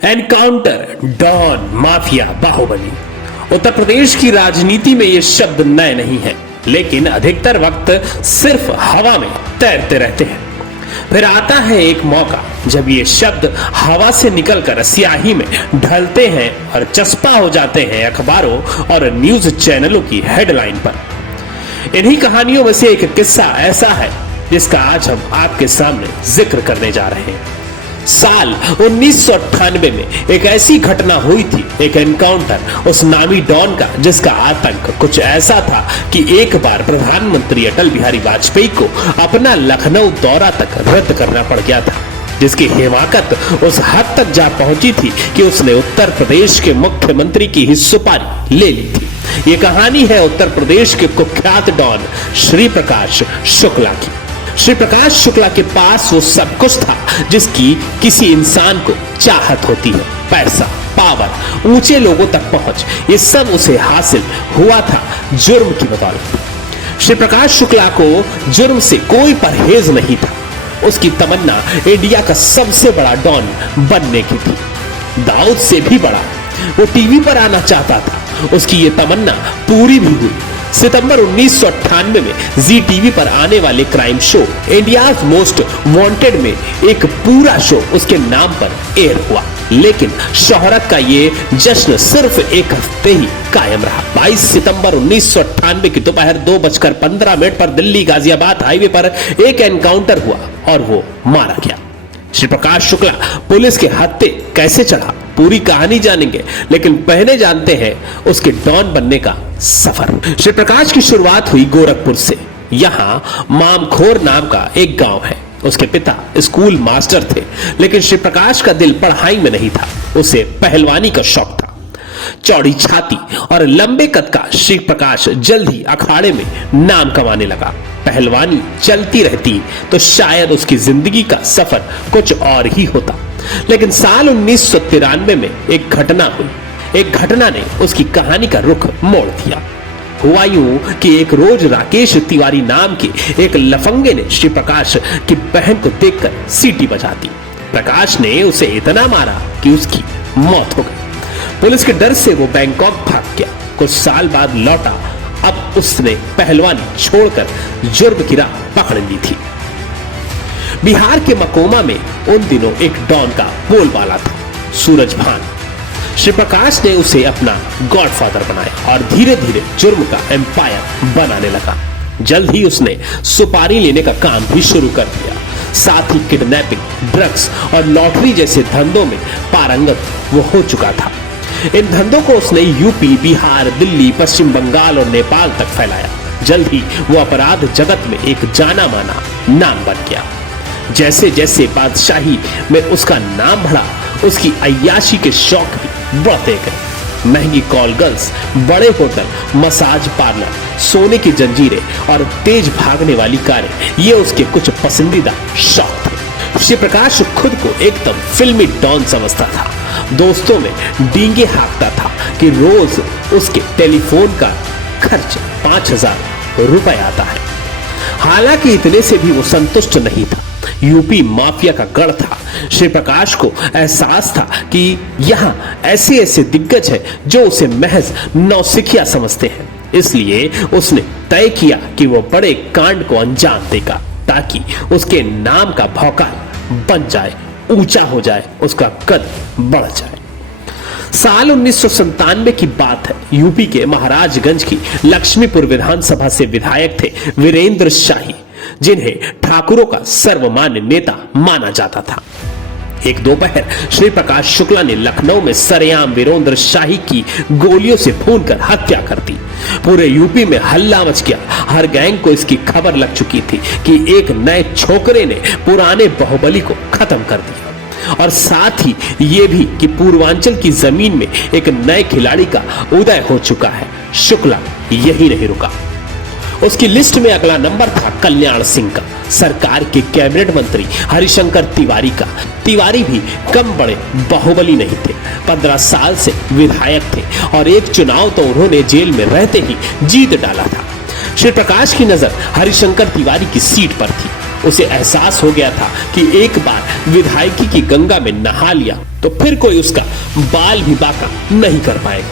Encounter, don, mafia, बाहुबली। उत्तर प्रदेश की राजनीति में ये शब्द नए नहीं हैं, लेकिन अधिकतर वक्त सिर्फ हवा में तैरते रहते हैं। फिर आता है एक मौका जब ये शब्द हवा से निकलकर स्याही में ढलते हैं और चस्पा हो जाते हैं अखबारों और न्यूज चैनलों की हेडलाइन पर। इन्हीं कहानियों में से एक किस्सा ऐसा है जिसका आज हम आपके सामने जिक्र करने जा रहे हैं। साल 1998 में एक ऐसी घटना हुई थी, एक एनकाउंटर उस नामी डॉन का, जिसका आतंक कुछ ऐसा था कि एक बार प्रधानमंत्री अटल बिहारी वाजपेयी को अपना लखनऊ दौरा तक रद्द करना पड़ गया था, जिसकी हिमाकत उस हद तक जा पहुंची थी कि उसने उत्तर प्रदेश के मुख्यमंत्री की ही सुपारी ले ली थी। ये कहानी है उत्तर प्रदेश के कुख्यात डॉन श्री प्रकाश शुक्ला की। श्री प्रकाश शुक्ला के पास वो सब कुछ था जिसकी किसी इंसान को चाहत होती है। पैसा, पावर, ऊंचे लोगों तक पहुंच, ये सब उसे हासिल हुआ था जुर्म की बदौलत। श्री प्रकाश शुक्ला को जुर्म से कोई परहेज नहीं था। उसकी तमन्ना इंडिया का सबसे बड़ा डॉन बनने की थी, दाऊद से भी बड़ा। वो टीवी पर आना चाहता था। उसकी ये तमन्ना पूरी भी हुई। सितंबर 1998 में जी टीवी पर आने वाले crime show India's most wanted में एक पूरा शो उसके नाम पर एयर हुआ, लेकिन शोहरत का ये जश्न सिर्फ एक हफ्ते ही कायम रहा। 22 सितंबर 1998 की दोपहर 2:15 पर दिल्ली गाजियाबाद हाईवे पर एक एनकाउंटर हुआ और वो मारा गया। श्री प्रकाश शुक्ला पुलिस के हत्थे कैसे चढ़ा, पूरी कहानी जानेंगे, लेकिन पहले जानते हैं उसके डॉन बनने का सफर। श्री प्रकाश की शुरुआत हुई गोरखपुर से। यहाँ मामखोर नाम का एक गांव है। उसके पिता स्कूल मास्टर थे, लेकिन श्री प्रकाश का दिल पढ़ाई में नहीं था। उसे पहलवानी का शौक था। चौड़ी छाती और लंबे कद का श्री प्रकाश जल्द ही अखाड़े में नाम कमाने लगा। पहलवानी चलती रहती तो शायद उसकी जिंदगी का सफर कुछ और ही होता, लेकिन साल 1993 में एक घटना हुई। एक घटना ने उसकी कहानी का रुख मोड़ दिया। हुआ यूं कि एक रोज राकेश तिवारी नाम के एक लफंगे ने श्री प्रकाश की बहन को देखकर सीटी बजा दी। प्रकाश ने उसे इतना मारा कि उसकी मौत हो गई। पुलिस के डर से वो बैंकॉक भाग गया। कुछ साल बाद लौटा। अब उसने पहलवानी छोड़कर जुर्म की राह पकड़ ली थी। बिहार के मकोमा में उन दिनों एक डॉन का बोलबाला था, सूरज भान। श्री प्रकाश ने उसे अपना गॉडफादर बनाया और धीरे धीरे जुर्म का एम्पायर बनाने लगा। जल्द ही उसने सुपारी लेने का काम भी शुरू कर दिया। साथ ही किडनैपिंग, ड्रग्स और लॉटरी जैसे धंधों में पारंगत वो हो चुका था। इन धंधों को उसने यूपी, बिहार, दिल्ली, पश्चिम बंगाल और नेपाल तक फैलाया। जल्द ही वो अपराध जगत में एक जाना माना नाम बन गया। जैसे जैसे बादशाही में उसका नाम बढ़ा, उसकी अय्याशी के शौक भी बढ़ते गए। महंगी कॉल गर्ल्स, बड़े होटल, मसाज पार्लर, सोने की जंजीरें और तेज भागने वाली कारें, ये उसके कुछ पसंदीदा शौक थे। श्री प्रकाश खुद को एकदम फिल्मी डॉन समझता था। दोस्तों में डींगे हाँकता था कि रोज उसके टेलीफोन का खर्च 5,000 रुपए आता है। हालांकि इतने से भी वो संतुष्ट नहीं था। यूपी माफिया का गढ़ था। श्री प्रकाश को एहसास था कि यहाँ ऐसे ऐसे दिग्गज हैं जो उसे महज नौसिखिया समझते हैं। इसलिए उसने तय किया कि वो बड़े कांड को अंजाम देगा, ताकि उसके नाम का भौकाल बन जाए, ऊंचा हो जाए, उसका कद बढ़ जाए। साल 1997 की बात है। यूपी के महाराजगंज की लक्ष्मीपुर विधानसभा से विधायक थे वीरेंद्र शाही, जिन्हें ठाकुरों का सर्वमान्य नेता माना जाता था। एक दोपहर श्री प्रकाश शुक्ला ने लखनऊ में सरेआम वीरेंद्र शाही की गोलियों से भूनकर हत्या कर दी। पूरे यूपी में हल्ला मच गया। हर गैंग को इसकी खबर लग चुकी थी कि एक नए छोकरे ने पुराने बाहुबली को खत्म कर दिया, और साथ ही ये भी कि पूर्वांचल की जमीन में एक नए खिलाड़ी का उदय हो चुका है। शुक्ला यही नहीं रुका। उसकी लिस्ट में अगला नंबर था कल्याण सिंह का, सरकार के कैबिनेट मंत्री हरिशंकर तिवारी का। तिवारी भी कम बड़े बाहुबली नहीं थे। 15 साल से विधायक थे और एक चुनाव तो उन्होंने जेल में रहते ही जीत डाला था। श्री प्रकाश की नजर हरिशंकर तिवारी की सीट पर थी। उसे एहसास हो गया था कि एक बार विधायकी की गंगा में नहा लिया तो फिर कोई उसका बाल भी बांका नहीं कर पाएगा।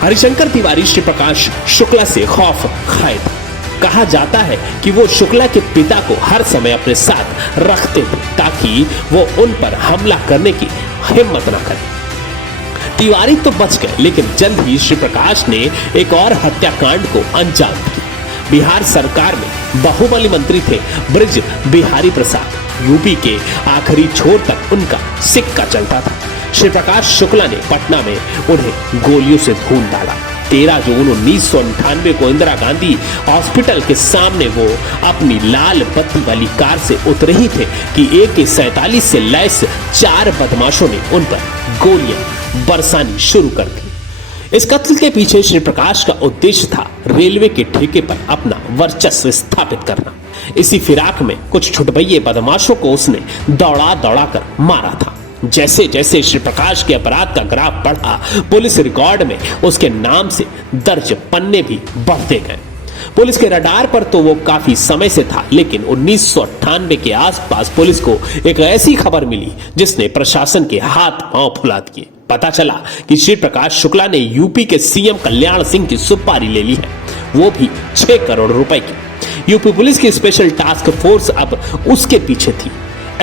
हरिशंकर तिवारी श्री प्रकाश शुक्ला से खौफ खाए थे। कहा जाता है कि वो शुक्ला के पिता को हर समय अपने साथ रखते थे ताकि वो उन पर हमला करने की हिम्मत न करे। तिवारी तो बच गए, लेकिन जल्द ही श्री प्रकाश ने एक और हत्याकांड को अंजाम दिया। बिहार सरकार में बाहुबली मंत्री थे ब्रिज बिहारी प्रसाद। यूपी के आखिरी छोर तक उनका सिक्का चलता था। श्री प्रकाश शुक्ला ने पटना में उन्हें गोलियों से भून डाला। 13 जून 1998 को इंदिरा गांधी हॉस्पिटल के सामने वो अपनी लाल बत्ती वाली कार से उतरे ही थे कि AK-47 से लैस 4 बदमाशों ने उन पर गोलियां बरसानी शुरू कर दी। इस कत्ल के पीछे श्री प्रकाश का उद्देश्य था रेलवे के ठेके पर अपना वर्चस्व स्थापित करना। इसी फिराक में कुछ छुटभइये बदमाशों को उसने दौड़ा दौड़ा कर मारा था। जैसे जैसे श्री प्रकाश के अपराध का ग्राफ बढ़ा, पुलिस रिकॉर्ड में उसके नाम से दर्ज पन्ने भी बढ़ते गए। पुलिस के रडार पर तो वो काफी समय से था, लेकिन 1998 के आसपास पुलिस को एक ऐसी खबर मिली जिसने प्रशासन के हाथ पांव फुला दिए। पता चला कि श्री प्रकाश शुक्ला ने यूपी के CM कल्याण सिंह की सुपारी ले ली है, वो भी 6 करोड़ रुपए की। यूपी पुलिस की स्पेशल टास्क फोर्स अब उसके पीछे थी।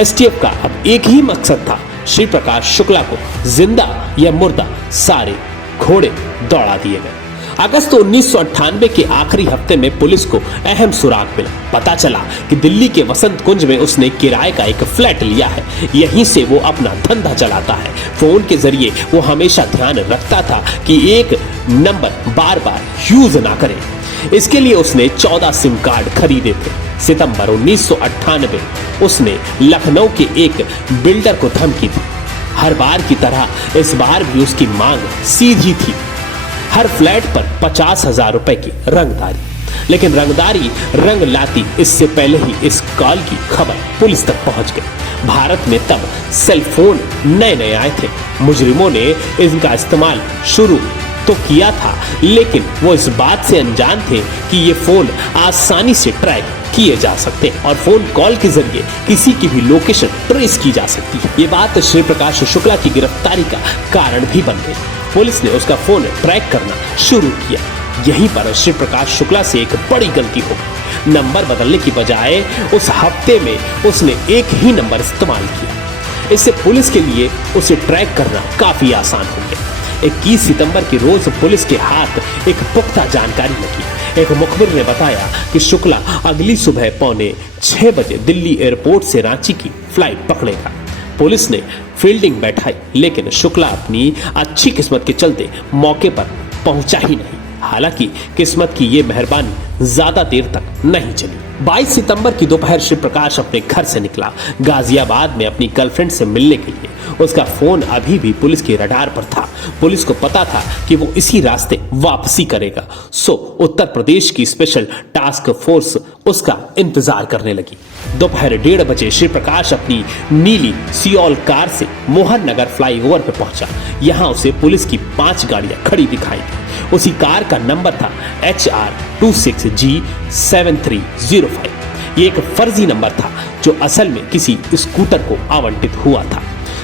STF का अब एक ही मकसद था, श्री प्रकाश शुक्ला को जिंदा या मुर्दा सारे घोड़े दौड़ा दिए गए। अगस्त 1998 के आखिरी हफ्ते में पुलिस को अहम सुराग मिला। पता चला कि दिल्ली के वसंत कुंज में उसने किराए का एक फ्लैट लिया है। यहीं से वो अपना धंधा चलाता है। फोन के जरिए वो हमेशा ध्यान रखता था कि एक नंबर बार बार यूज ना करे। इसके लिए उसने 14 सिम कार्ड खरीदे थे। सितंबर 1998 उसने लखनऊ के एक बिल्डर को धमकी दी। हर बार की तरह इस बार भी उसकी मांग सीधी थी, हर फ्लैट पर 50,000 रुपए की रंगदारी। लेकिन रंगदारी रंग लाती इससे पहले ही इस कॉल की खबर पुलिस तक पहुंच गई। भारत में तब सेल फोन नए नए आए थे। मुजरिमों ने इनका इस्तेमाल शुरू तो किया था, लेकिन वो इस बात से अनजान थे कि ये फोन आसानी से ट्रैक किए जा सकते हैं और फोन कॉल के जरिए किसी की भी लोकेशन ट्रेस की जा सकती है। ये बात श्री प्रकाश शुक्ला की गिरफ्तारी का कारण भी बन गई। पुलिस ने उसका फोन ट्रैक करना शुरू किया। यहीं पर श्री प्रकाश शुक्ला से एक बड़ी गलती हो गई। नंबर बदलने की बजाय उस हफ्ते में उसने एक ही नंबर इस्तेमाल किया। इससे पुलिस के लिए उसे ट्रैक करना काफी आसान हो गया। 21 सितंबर की रोज पुलिस के हाथ एक पुख्ता जानकारी लगी। एक मुखबिर ने बताया कि शुक्ला अगली सुबह 5:45 बजे दिल्ली एयरपोर्ट से रांची की फ्लाइट पकड़ेगा। पुलिस ने फील्डिंग बैठाई, लेकिन शुक्ला अपनी अच्छी किस्मत के चलते मौके पर पहुंचा ही नहीं। हालांकि किस्मत की ये मेहरबानी ज्यादा देर तक नहीं चली। 22 सितंबर की दोपहर श्री प्रकाश अपने घर से निकला गाजियाबाद में अपनी गर्लफ्रेंड से मिलने के लिए। उसका फोन अभी भी पुलिस के रडार पर था। पुलिस को पता था कि वो इसी रास्ते वापसी करेगा, सो उत्तर प्रदेश की स्पेशल टास्क फोर्स उसका इंतजार करने लगी। दोपहर 1:30 बजे श्री प्रकाश अपनी नीली सियोल कार से मोहन नगर फ्लाईओवर पर पहुंचा। यहाँ उसे पुलिस की 5 गाड़ियां खड़ी दिखाई दी। उसी कार का नंबर था HR 26G7305। ये एक फर्जी नंबर था जो असल में किसी स्कूटर को आवंटित हुआ था।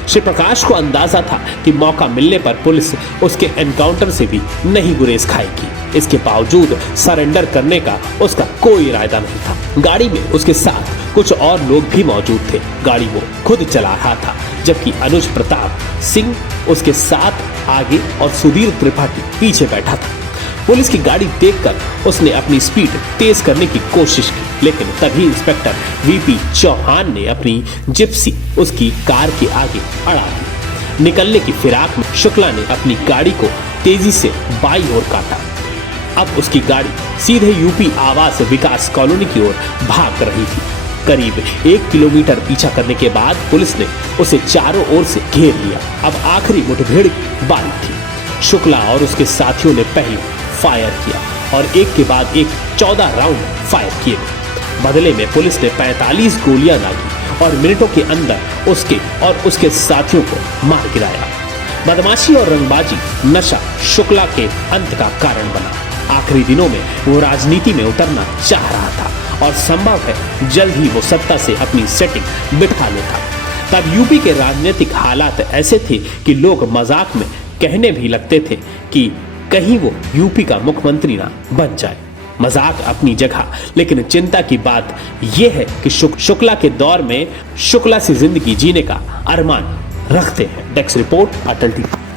श्री प्रकाश को अंदाजा था कि मौका मिलने पर पुलिस उसके एनकाउंटर से भी नहीं गुरेज खाएगी। इसके बावजूद सरेंडर करने का उसका कोई इरादा नहीं था। गाड़ी में उसके साथ कुछ और लोग भी मौजूद थे। गाड़ी वो खुद चला रहा था, जबकि अनुज प्रताप सिंह उसके साथ आगे और सुधीर त्रिपाठी पीछे बैठा था। पुलिस की गाड़ी देखकर उसने अपनी स्पीड तेज करने की कोशिश की, लेकिन तभी इंस्पेक्टर VP चौहान ने अपनी जिप्सी उसकी कार के आगे अड़ा दी। निकलने की फिराक में शुक्ला ने अपनी गाड़ी को तेजी से बाईं ओर काटा। अब उसकी गाड़ी सीधे यूपी आवास विकास कॉलोनी की ओर भाग रही थी। करीब 1 किलोमीटर पीछा करने के बाद पुलिस ने उसे चारों ओर से घेर लिया। अब आखिरी मुठभेड़ की बारी थी। शुक्ला और उसके साथियों ने पहले फायर किया और एक के बाद एक 14 राउंड फायर किए। बदले में पुलिस ने 45 गोलियां दागी और मिनटों के अंदर उसके और उसके साथियों को मार गिराया। बदमाशी और रंगबाजी नशा शुक्ला के अंत का कारण बना। आखिरी दिनों में वो राजनीति में उतरना चाह रहा था और संभव है जल्द ही वो सत्ता से अपनी सेटिंग बिठा लेता। तब यूपी के राजनीतिक हालात ऐसे थे कि लोग मजाक में कहने भी लगते थे कि कहीं वो यूपी का मुख्यमंत्री ना बन जाए। मजाक अपनी जगह, लेकिन चिंता की बात यह है कि शुक्ला के दौर में शुक्ला से जिंदगी जीने का अरमान रखते हैं। डेस्क रिपोर्ट, अटल टीवी।